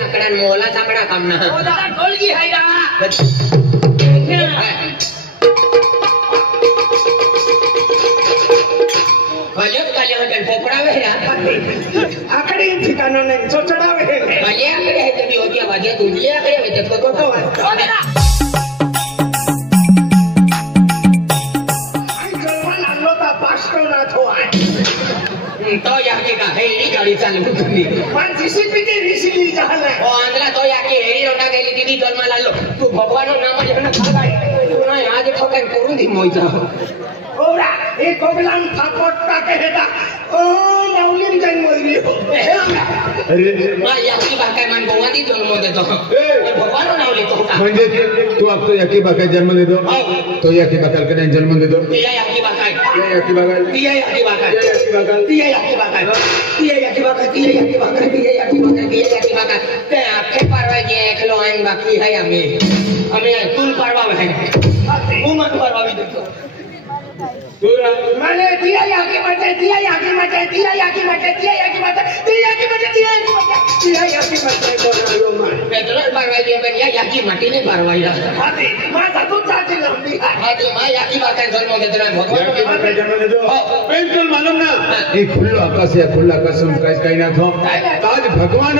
लाकडान मोला चाकडा कामना ओ दादा ढोलकी हाय रा गजब काले होते पोपडावे रा आकडे ठिकाणा नाही चोचडावे काले आकडे आहे तरी होती वाजे तुझले आकडे होते तो ओ दादा तो याके का हेरी गाडी चालू तुम्ही पण जीसीपी के रिसीली झाला ओ आंधला तो याके हेरी रोडा गेली दीदी जन्मा लागलो तू भगवानचं नाम घेऊन खागाय तू नाही आज ठोकाय करून दी मोयचा ओरा एक कोगलान थापट टाके हेता ओ माऊलीन जाईन मोरी अरे मा याकी बाकाय मान गोवादी जन्म देतो भगवानचं नाव लेतो का म्हणजे तू अब तो याकी बाकाय जन्म देतो तो याकी बाकाल कडे जन्म देतो तिया याकी बाकाय याकी बाकाय तिया याकी बाकाय तिया याकी बाकाय तिया याकी बाकाय तिया याकी बाकाय तिया याकी बाकाय तिया याकी बाकाय ते आखे पारवा जे एकलो आइन बाकी है हमें तुल पारवा है तू मत पारवा भी देखो पूरा माने दिया याकी मटे दिया याकी मटे दिया याकी मटे दिया याकी मटे दिया याकी मटे दिया याकी मटे दिया याकी मटे बोलायो मान पेट्रोल पारवा जे पण याकी माटी ने पारवाईला हाती माझा तू जाती लंबी हाती मा याकी बाकाय जन्म देतो भगवान याकी बाकाय जन्म देतो बिल्कुल मालूम ना ये खुल्लो आकाश या खुल्ला आकाश काय काय ना थो आज भगवान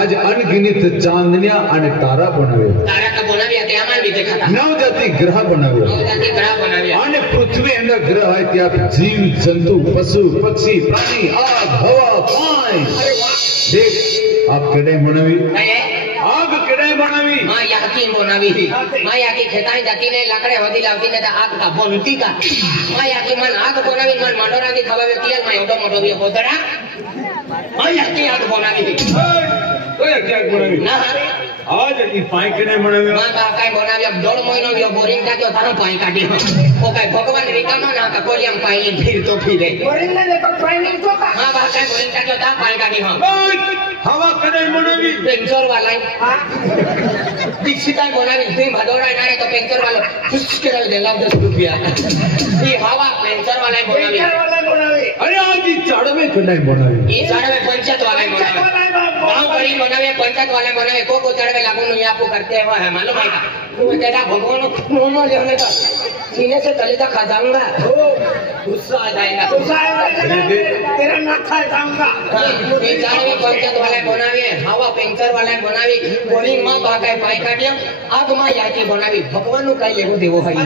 आज अनगिनत चांदण्या आणि तारा बनावे तारा का बनाव्या ते आम्हाला भी देखा था नव जाती ग्रह बनावे नव जाती ग्रह बनाव्या आणि पृथ्वी अंदर ग्रह आहे त्यात जीव जंतु पशु पक्षी प्राणी आग हवा पाणी अरे वाह देख आप केडे बनावी काय आग केडे बनावी मा याकी बनावी मा याकी खेताई जाती ने लाकडे होती लावती ने आग का बनती का मा याकी मन आग बनावी मन मंडोरा की खावा व्यक्ती मा एवढा मोठो बी होतरा मा याकी आग बनावी तो याकी आग बनावी ना आज ई पाई केडे बनावी मा बा काय बनावी अब 1.5 મહિનો यो बोरिंग का तो थानो पाई काढी ओ काय भगवान रिकामा ना का कोलियम पाई फिर तो फिरे बोरिंग ने देखो ट्रेनिंग तो का मा बा काय बोरिंग का तो ता पाई काढी हो हवा केडे बनावी पेंचर वाला दीक्षिता बनावी तुम्ही भदोरा नाळे तो पेंचर वाला खुश केला देला 10 रुपया ये हवा पेंचर वाला बनावी पेंचर वाला बनावे अरे आज ई चाडवे केडे बनावी ये चढ़वे पंचायत वाले बनावे गांव गरीब बनावे पंचायत वाले बनावे को चढ़वे लागू नहीं आपको करते हैं वो है मालूम है का तू तेरा भगवान नोनो लेने का सीने से कलेजा खा जाऊंगा गुस्सा आ जाएगा तेरा ना खा जाऊंगा ये चढ़वे पंचायत वाले बनावे हवा पेंचर वाले बनावी बोरिंग मां बाकाय पाई काटिया आग मां याकी बनावी भगवान नु काई लेगो देवो भाई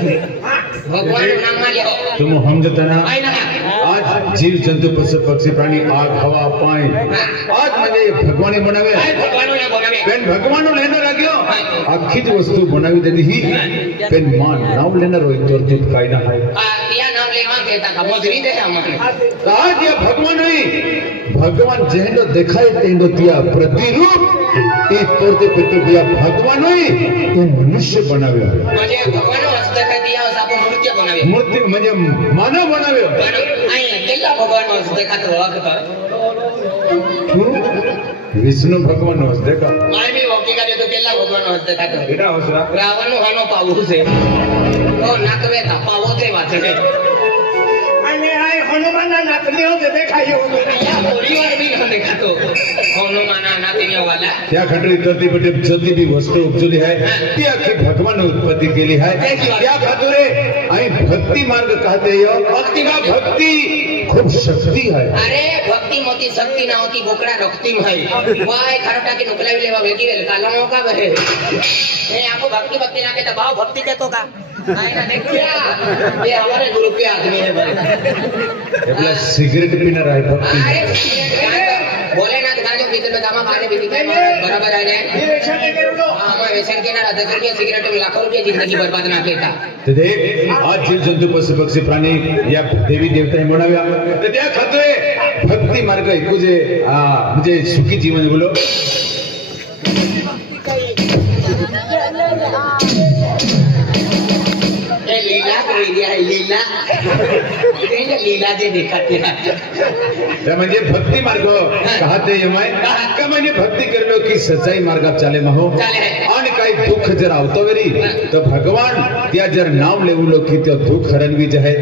भगवान नु नाम लियो तुम समझता ना आई ना आज जीव जंतु पशु पक्षी प्राणी आग हवा पानी आज म्हणजे भगवान बनावे भगवान ने बनावे पेन भगवान लेनो लाग्यो आखी ज वस्तु बनावी देली ही पेन मान नाव लेना रोई तोरती काय ना है या नाम लेवा कहता का मजरी दे हमारे आज ये भगवान नहीं भगवान जेंडो देखाय तेंडो तिया प्रतिरूप ई तोरते पेटो दिया भगवान नहीं तो मनुष्य बनावे म्हणजे भगवान हस्त का दिया उस आपण मूर्ती बनावे मूर्ती म्हणजे मानव बनावे आई केला भगवान हस्त का तो वागता विष्णु भगवान हस्त देखा माय मी वकी का तो केला भगवान हस्त का तो एटा हसरा रावण हानो पावू से तो नाकवे था पावो ते वाचे आणि आय हनुमान नाकली होते देखायो या परिवार भी न देखा तो हनुमान नातिनिया वाला त्या खंडरी धरती पे जल्दी भी वस्तु उपजुली है ती आखी भगवान उत्पत्ति केली है त्या खातुरे आई भक्ती मार्ग कहते हो भक्ति का भक्ति खूब शक्ति है अरे भक्ति मोती शक्ति ना होती बोकड़ा रखती है वाय खरटा की नुकला भी लेवा वेगी वेल कालमो का बहे ए आपको भक्ति भक्ति ना के तो भाव भक्ति के तो का आई ना देखिया ये हमारे गुरु के आदमी है भाई आपला सिगरेट पीणार आहे भक्ति अरे बोले ना गांजो पीते तो दामा खाने भी दिखे बराबर है ने ये व्यसन के करो हां मैं व्यसन के ना 10 रुपया सिगरेट में लाखों रुपया जिंदगी बर्बाद ना केता ते देख आज जीव जंतु पशु पक्षी प्राणी या देवी देवता म्हणाव्या तर त्या खातोय भक्ती मार्ग ऐकूजे म्हणजे सुखी जीवन बोलो लीला कर दिया है लीला ये लीला जे दिखाते हैं त्या म्हणजे भक्ती मार्ग कहते यमाय का म्हणजे भक्ती करलो की सच्चाई मार्गात चाले महो आणि काही दुःख जर आवतवेरी तर भगवान त्या जर नाम लेवलो की ते दुःख हरणवी जे आहे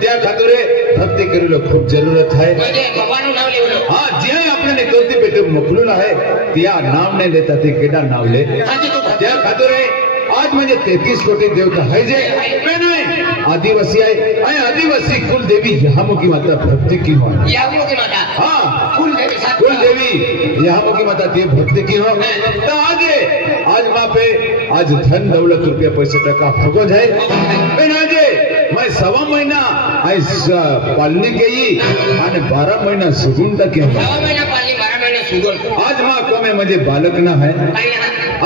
त्या खातुरे भक्ती करलो खूप जरूरत आहे म्हणजे भगवान नाम लेवलो हां जे आपल्याने कोणती ते मोकलून आहे त्या नाव नाही लेता ते केडा नाव ले त्या खातर आज म्हणजे 33 कोटी देवता है जे नाही आदिवासी आहे आणि आदिवासी कुलदेवी यहामुखी माता भक्ति की हो यहामुखी माता हाँ कुलदेवी यहामुखी माता ते भक्ति की हो तो आज वहाँ पे आज धन दौलत रुपया पैसे टका फगो जाए आज मैं 1.25 महीना आज पालने गई आणि 12 महीना सुगुन तक 1.5 महीना पालनी 12 महीना सुगुन आज माँ कमे मुझे बालक ना है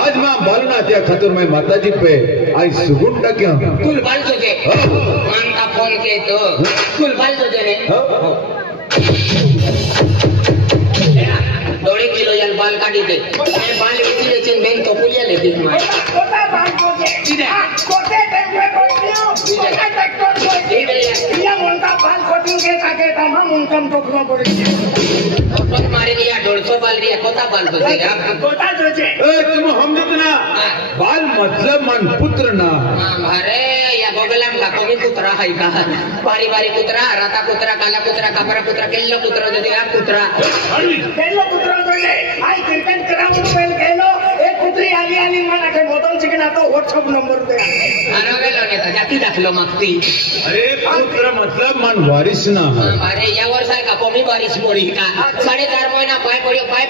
आज माँ बालना त्या खातर मैं माताजी पे आज सुगुन तक कुल बाल तो जे मान का फोन के तो कुल बाल तो जे दौड़े किलो यार बाल काटी दे मैं बाल इसी ले चेन बैंक तो पुलिया ले दी तुम्हारे कोटा बाल को जे कोटे टेम्पे कोटियो कोटा ट्रैक्टर को ये मुंडा बाल कोटिंग के ताके तमाम उनकम टोकरो पड़ी अपन मारे लिया 150 बाल लिया कोटा बाल तो जे कोटा जो जे तुम हम जितना बाल मतलब मन पुत्र ना अरे या बगलाम का कोमी पुत्रा है का बारी बारी पुत्रा राता पुत्रा काला पुत्रा कपरा पुत्रा केल्लो पुत्रा जो दिया पुत्रा केल्लो पुत्रा जो ले आई क्रिकेट ग्राउंड पे केलो एक पुत्री आली आली माना के बोतल चिकना तो व्हाट्सएप नंबर पे आना गेलो नेता जाती दाखलो मागती अरे पुत्र मतलब मन वारिस ना अरे या वर्षा का कोमी बारिश पड़ी का 4.5 महीना पाय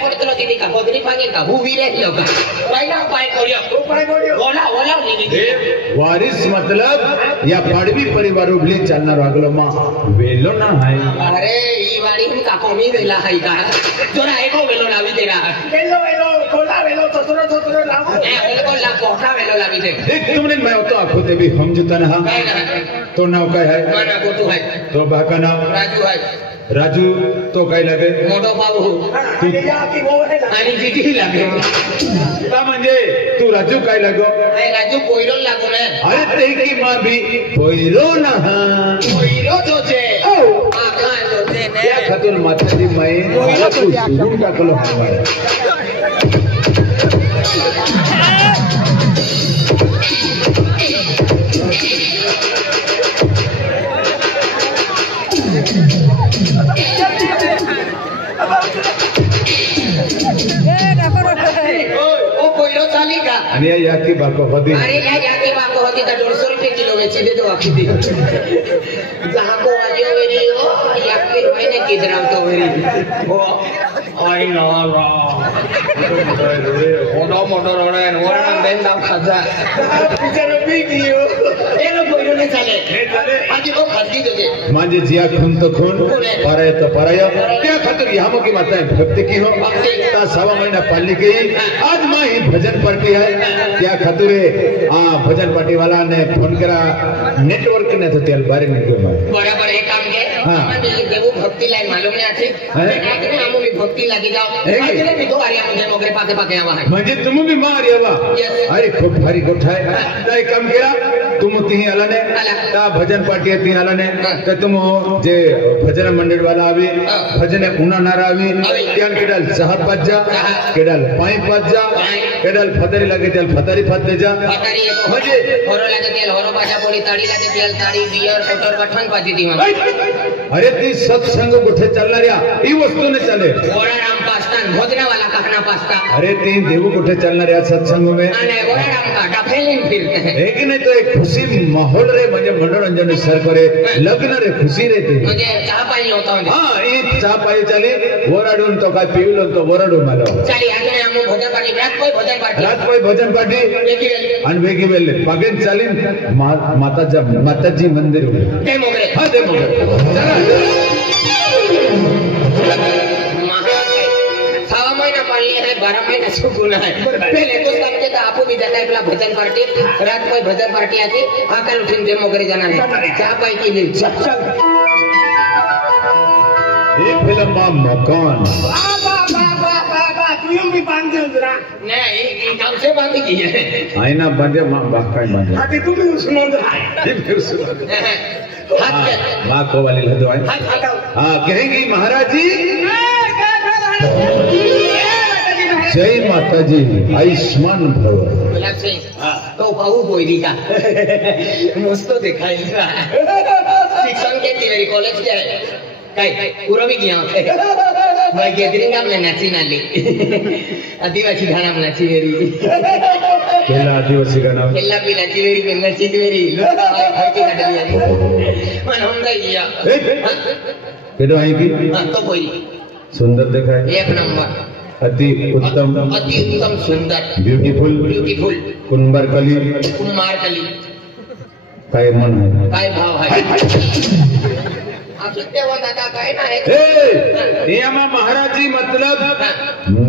पड़तलो दीदी का बदरी भागे का हुवी रे लोग पहिला पाय पड़ियो ओला निगी वारिस मतलब या पाडवी परिवार उगले चालना रागलो मा वेलो ना है अरे ई वाली हम का कोमी वेला है का जोरा एको वेलो लावी देरा वेलो कोला वेलो तसरो लावो ए बिल्कुल ला कोठा वेलो लावी दे एक तुमने मैं तो आखो ते भी हम जता ना तो नाव काय है माना गोटू है तो बाका नाव राजू है राजू तो काय लागे मोठो बाबू आणि या की वो है आणि जीजी लागे का म्हणजे तू राजू काय लागो ए राजू कोइरो लागो ने अरे ते की मां भी कोइरो ना कोइरो जो जे आखा जो जे ने या खातून माताजी माई तू सुगुन टाकलो हवाय ओ कोइरो चाली का आणि या की बाको होती अरे या की बाको होती तर 150 रुपये किलो वेची दे दो आखी दी जहां को आलियो वेरी हो या की मैंने किधर तो वेरी ओ आई नो रा ओडो मोटो रोडे ओरा बेन दाम खाजा पिचर बिगियो एनो कोइरो ने चाले आजी को खादी दे माझे जिया खून तो खून पराय तो पराय त्या खातर यहाँ की माता भक्ति की हो ता 1.5 महीना पालनी गई आज माँ ही भजन पार्टी है त्या खातर भजन पार्टी वाला ने फोन करा नेटवर्क ने तो तेल बारे में बराबर एक काम के हमारे देवो भक्ति लाइन मालूम नहीं आती है हम भी भक्ति लगी जाओ आज ने भी दो आया मुझे मोगरे पाके पाके आवा है म्हणजे तुम भी मार यावा अरे खूप भारी गोठा है ता एक काम करा तुम तिही आला ने ता भजन पार्टी ती आला ने तर तुम जे भजन मंडळ वाला आवी भजन उना नारा आवी त्यान केडाल चहा पाच जा केडाल पाई पाच जा केडाल फतारी लागे त्याल फतारी फात दे जा फतारी म्हणजे होरो लागे त्याल होरो भाषा बोली ताड़ी लागे त्याल ताड़ी बियर कोटर गठन पाती दी अरे ती सत्संग कुठे चालणाऱ्या ही वस्तू ने चले गोरा राम पास्तान भोजना वाला कहना पास्ता अरे ती देव कुठे चालणाऱ्या सत्संग में अरे गोरा राम का डफेलिन फिरते हैं एक नहीं तो एक खुशी माहौल रे म्हणजे मनोरंजन सर करे लग्न रे खुशी रहते मुझे चाह पानी होता हूँ हाँ ये चाह पाई चले वराडून तो काय पिवलो तो वराडून आलो चली आज ने हम भोजन पार्टी रात कोई भजन पार्टी आणि वेगी वेले पागेन चालीन माताजी मंदिर ते मोगरे हाँ ते मोगरे सवा महीना पालनी है 12 महीना सुकून है पहले तो काम के आपको भी जाता है पहला भजन पार्टी रात को भजन पार्टी आती आकर उठिन देर मोगरे जाना है चाह पाई की लिए चल ये फिल्म मकान तुम भी बांध दो जरा नहीं काम से बांध की है आईना बांधे मां बाकाई बांधे आते तुम भी सुनो ये फिर सुनो मां को वाली लदो है हां कहेंगी महाराज जी जय माता जी आयुष्मान भव तो बहु कोई दी का मस्त दिखाएगा शिक्षण के तिवेरी कॉलेज के काय पूरा भी गया भाई केतरी काम में नाची नाली आदिवासी गाना में नाची वेरी केला आदिवासी गाना केला भी नाची वेरी पे नाची वेरी भाई की काट लिया मन हम गया ये तो आई की हां तो कोई सुंदर देखा है एक नंबर अति उत्तम सुंदर ब्यूटीफुल कुंभार कली काय मन है काय भाव है आप लगते हो दादा काय ना है ये हमारा महाराज जी मतलब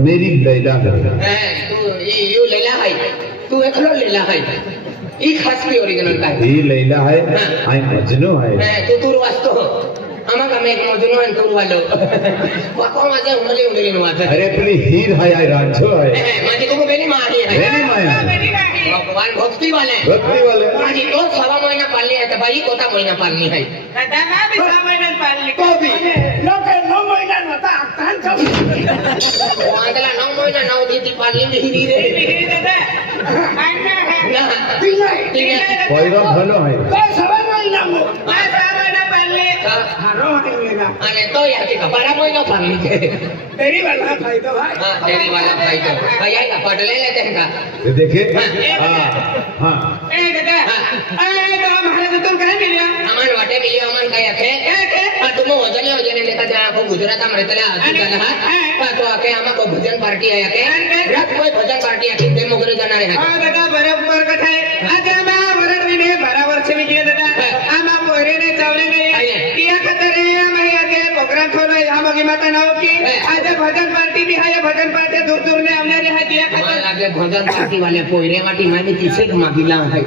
मेरी लैला है तू ये लैला है तू एकलो लैला है ई खास भी ओरिजिनल का है ये लैला है आई मजनू है तू दूर वास्तो आम्हाला एक मजनू आहे तू वालो वाको माझे उमले उमले वाचा अरे अपनी हीर है आई रांझो है माझी को बेनी मारी है बेनी माया भगवान भक्ति वाले माझी तो 6 महीना पालनी है तो भाई कोता महीना पालनी है दादा मैं भी 6 महीना पालनी को भी लोग 9 महीना होता कान सब वांदला 9 महीना 9 दिन ती पालनी नहीं रे दादा ना तीन पैरा भलो है तो 7 महीना मो मैं 6 महीना पालनी हारो होगा अरे तो यार के 12 महीना पालनी है तेरी वाला भाई तो भाई हां तेरी वाला भाई तो भैया का पटले लेते हैं का ये देखिए हां हां ए दादा ए तो महाराज तुम कहां मिलिया अमन वाटे मिलिया अमन काय आखे तुम वजने देखा जा को गुजरात में रहता है तो आके आमा को भजन पार्टी है आके रात कोई भजन पार्टी आके डेमो करे जाना है हां दादा बरोबर कथा है आज आमा वरडवी ने बराबर से मिलिया दादा आमा पोरे ने चावले ने किया खतरे मैं आके प्रोग्राम थोड़ा यहां मगी माता नाव की आज भजन पार्टी भी है भजन पार्टी दूर दूर ने हमने रहा दिया खतर आगे भजन पार्टी वाले पोरे माटी मानी किसे मागिला है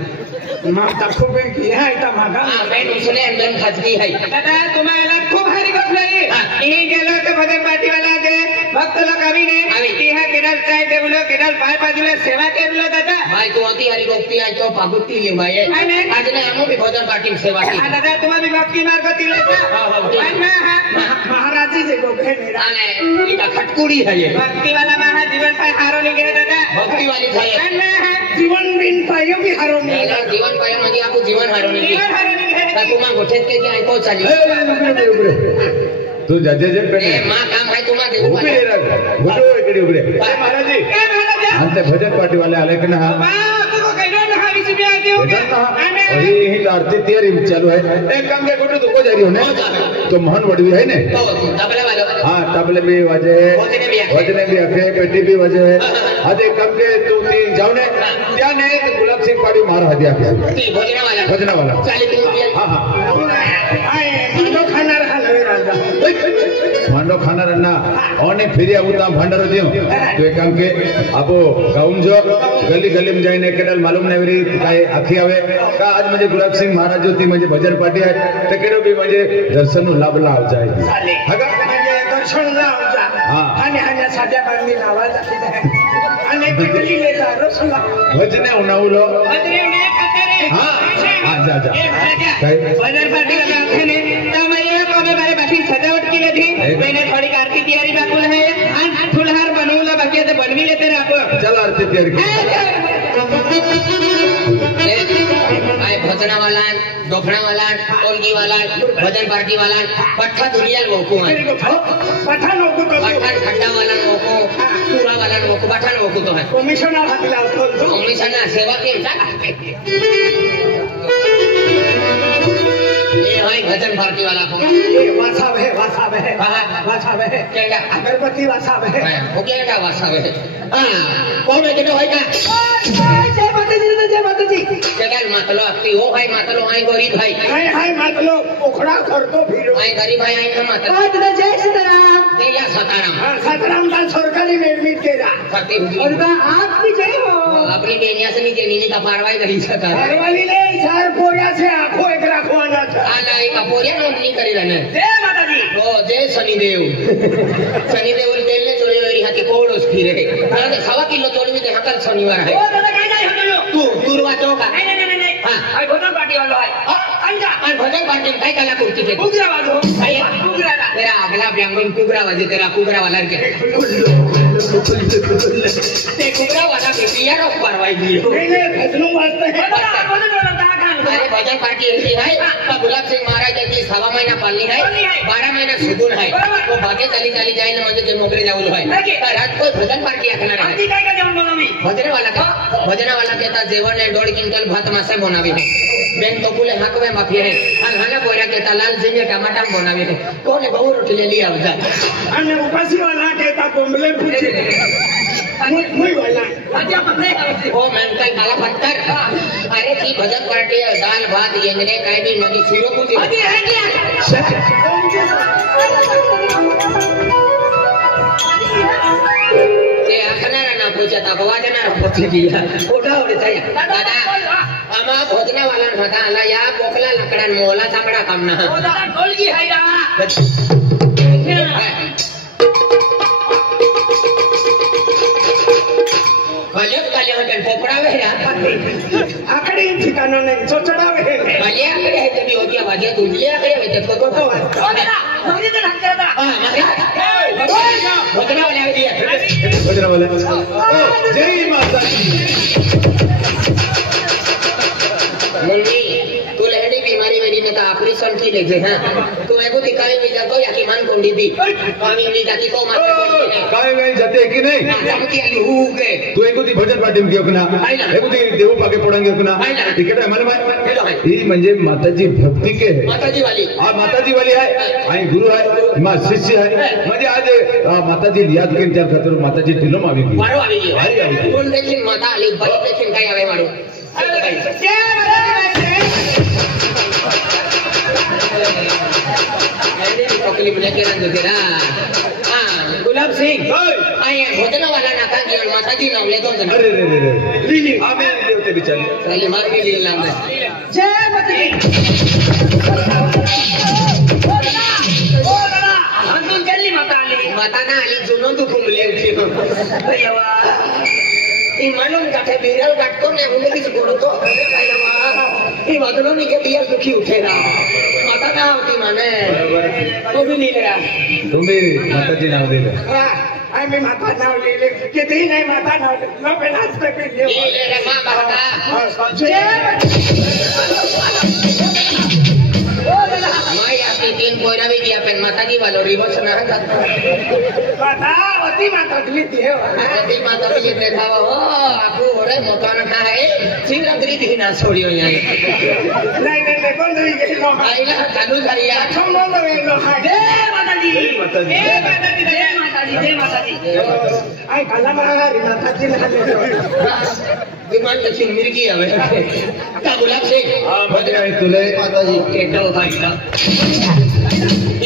मां तखो पे किया है ता मागा हां मैं उसने अंदर खाजगी है दादा तुम्हाला खूप हरी गपलाई ही गेलो तो भजन पार्टी वाला जे भक्त लोग आवीने तिहा केडाल चाय देवलो केडाल पाय बाजूला सेवा केलो दादा भाई तू अति हरी गपती आहे तो पागुती ले भाई आज ने हम भी भजन पार्टी में सेवा की दादा तुम्हा भी भक्ति मार्ग दिले महाराज जी जे गोखे मेरा ने इटा खटकुड़ी है ये भक्ति वाला महा जीवन पाए हारो नहीं गए दादा भक्ति वाली है जीवन बिन पायो भी हारो नहीं जीवन पायो म्हणजे आपको जीवन हारो नहीं तुम्हा गोठेत के काय को चाली तू जजे जे पेने मां काम है तुम्हा देऊ उभे रे गुडो इकडे उभे महाराज जी अंते भजन पार्टी वाले आले कि ना अरे ही आरती तैयारी चालू है एक काम के गुडो तुको जा रही हो ने तो मोहन वडवी है ने तबले वाला हां तबले भी बजे वजने भी आके पेटी भी बजे आधे काम के तू तीन जाओ ने क्या ने गुलाब सिंह पाड़ी मार हदिया के भजना वाला हां हां आए मानो खाना रहा ले राजा मांडो खाना रन्ना ओने फिरी आउता भंडारो दियो तो एक काम के आपो गाउन जो गली गली में जाइने केडल मालूम नहीं वेरी काय आखी आवे का आज मुझे गुलाब सिंह महाराज जोती मुझे भजन पार्टी है तो केडो भी मुझे दर्शन नु लाभ लाव जाए हगा म्हणजे दर्शन लाव जा हां आणि हान्या साध्या बांधी लावा जाते आणि पिटली ले जा रसला भजने उनावलो हां हां जा जा काय भजन पार्टी वाला आखने तमये को मारे बाकी सजावट की थी मैंने थोड़ी आरती तैयारी बाकुल है और फुलहार बनवला बाकी है तो बनवी लेते रे आप चल आरती तैयार की आए भजना वाला दोखड़ा वाला टोलगी वाला भजन पार्टी वाला पट्ठा दुनिया लोको है पठाण लोक तो पठाण खड्डा वाला लोको पूरा वाला लोको पठाण लोको तो है कमिशनर हातीला असतो कमिशनर सेवा के ये भाई भजन पार्टी वाला को ये वासाब है क्या अगरबत्ती वासाब है हो क्या का वासाब है हां कौन है केटो है का जय माता जी केडल मतलो आती हो भाई मतलो आई गरीब भाई हाय मतलो उखड़ा करतो फिरो आई गरीब भाई आई ना मतलो जय सीताराम या सताराम हां सीताराम दान सरकारी निर्मित केला करती हुई और का आपकी जय हो अपनी बेनिया से नहीं देनी का कारवाई करी सका घरवाली ने चार पोरिया से आंखों एक रखवाना था आला एक पोरिया नोंदणी करी रहने जय माता जी ओ जय शनिदेव शनिदेव ने तेल ने चोरी होई हाथी कोड़ोस फिरे अरे 1.5 किलो तोड़ी में हकल शनिवार है ओ दादा काय काय हटलो तू तुरवा तो का नहीं हां आई भजन पार्टी वाला है अंजा और भजन पार्टी में काय कला करती थे कुगरा वालो काय कुगरा तेरा अगला ब्यांगन कुगरा वाजे तेरा कुगरा वाला के ते कुगरा वाला के पिया रो कारवाई दी नहीं भजनों वास्ते है अरे भजन पार्टी ऐसी है गुलाब सिंह महाराज त्याची 6 महिना पाळली आहे 12 महिना सुकून आहे तो भागे चाली जाए ना म्हणजे ते नोकरी जाऊल आहे घरात कोण भजन पार्टी आखणार आहे काय काय जेवण बनवली भजनवाला कहता जेवण है 1.5 क्विंटल भात मासे बनावी है बेन कपूले हाकवे माफी है और हाने बोरा कहता लाल झींगे टमाटर बनावी है कोने बहु रोटी ले लिया उधर અને ઉપાસી વાળા કહેતા કોમલે પૂછે મુઈ વાળા આજે પકડે ओ मेंटल काला पत्थर अरे की भजन पार्टी है दाल भात येंगने काय भी मगी सिरो पूछे અજી હે ते आखनारा ना पूछता भगवाजना पूछे दिया कोठा होडे चाया दादा आमा भोजनावाला होता आला या कोकला लकडान मोला चांगडा कामना ઓ દાદા ઢોલકી હાઈરા भजन काले होते पोपडावे रा આકડી ઠिकाणो નહીં તો ચડાવે હે भले आकडे है तभी होती भाजी दुधले आकडे होते कोको ઓ દાદા મને તો હાથ કરતા भजनावाला आवे दिया भजनवाले जय माता दी मुन्नी तू लहड़ी बीमारी मेरी ने तो ऑपरेशन की लेजे हां तू एगो दिखावे में जातो या की मान कोंडी दी पानी नहीं जाती को मार काय नाही जाते की नाही जाती आली हुगे तू एकोती भजन पाठी में घेऊ ना एकोती देव पाके पडांगे घेऊ ना तिकीट आहे मला ही म्हणजे माताजी भक्ती के है माताजी वाली आ माताजी वाली है आई गुरु है मां शिष्य है म्हणजे आज माताजी याद के त्या खातर माताजी ढिलो मावी की मारो आवी गई आई आवी कोण देखील माता आली बड़ी देखील काय आवे मारो तकलीफ लेके रंग तेरा हां गुलाब सिंह आई भोजनावाला ना का की माताजी नाम ले दो अरे रे रे रे लीली आमे देवते बिचारे पहले मार के लिए लाम જય મતી ઓ દાદા અંતુલ કેટલી માતા આલી माता ना आली जुनो तू घुमले उठी अयवा ई म्हणून काठे बिरल काटतो ने मुले की बोलतो अयवा ई वादनो नि के दिया दुखी उठेला माता ना होती माने तो भी नहीं ले तुम्ही माताजी नाव दिलं आम्ही माता नाव लिहिले किती नाही माता नाव लोक नाचते की ये ले रे मां बाबा जय माई आपकी 3 कोयरा भी दिया पेन माताजी वालो रिवर्स ना जाता माता होती माता दिली देव माताजी माता भी देखा हो आपको ओरे मकान का है शिवरात्रि भी ना छोड़ियो यहां नाही नाही कोण नाही गेलो आईला चालू झाली या समोर गेलो जय माताजी जय माताजी जय माताजी जय माताजी आई काला महाराज माताजी ने विमान लक्ष्मी मिर्गी आवे का गुलाब सिंह हां म्हणजे आहे तुले माताजी केटो भाई ना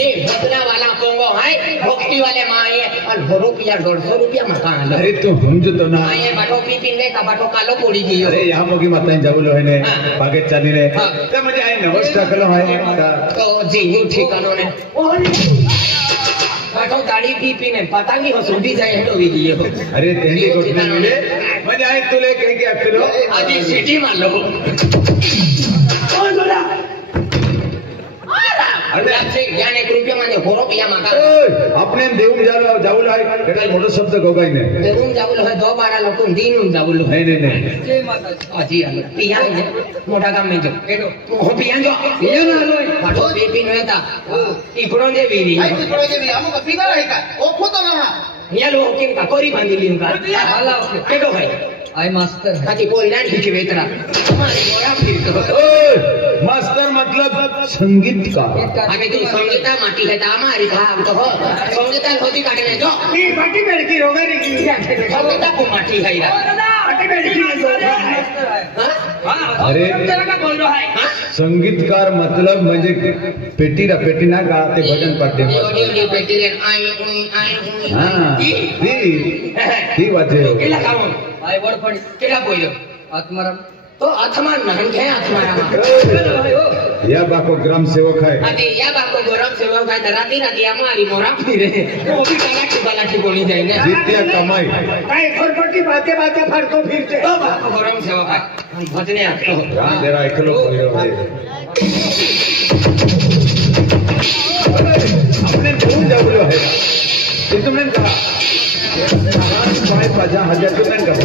ए भजना वाला कोंगो है भक्ति वाले माए और ₹100 ₹150 मकान अरे तू समजतो ना माए बाटो पी पिन का बाटो कालो पोड़ी गयो अरे या मोगी माताई जावलो है ने बागे चाली ने ते म्हणजे आहे नवस टाकलो आहे का तो जीव ठिकानो ने बाटो गाड़ी पी पिने पता नहीं हो सुधी जाए हेडो भी दियो अरे तेंडी गोठने मिले म्हणजे आहे तुले काही की अकलो आधी सिटी मान लो ओ जोरा अरे आपसे ज्ञान ₹1 मध्ये ₹100 मागा આપણે દેવું જાવું લાય એટલે મોટો શબ્દ ગોગાઈ ને देऊन जावलो है 12 लोक दीन जावलो है નહીં નહીં નહીં जय माता अजी आलो पिया है मोठा काम में जो एडो हो पिया जो पिया ना आलो बाटो बेबी नता इकडो जे वीरी इकडे जे आमो का पिगा आहे का ओ खोतो ना या लो किन का कोरी बांधी लियो का हाला केडो है आई मास्टर खाती कोरी ना ठीक वेतरा हमारे मोरा फिरतो ओय मास्टर मतलब संगीतकार आगे तू संगीता माटी है ता हमारी था तो हो संगीता होती काटने जो ती बाटी बेडकी रोगरी की संगीता को माटी है यार बाटी बेडकी जो हां अरे तेरा का बोल रहा है संगीतकार मतलब म्हणजे पेटी ना का ते भजन पाठे ओडी बेटी रे आई हां ती वाजे केला काम आई वड पडी केला बोलो आत्माराम तो आत्मान नाही घे आत्माराम या बाको ग्राम सेवक है आधी या बाको गरम सेवा काय तर राती हमारी मोरा फिरे वो भी काला की बोली जाए ना जित्या कमाई काय खरपटी बाते बाते फरतो फिरते तो बाको गरम सेवा काय भजने आतो राम जरा ऐकलो अपने देऊन जावलो है ते तुमने कहा 5,000 तुमने कहा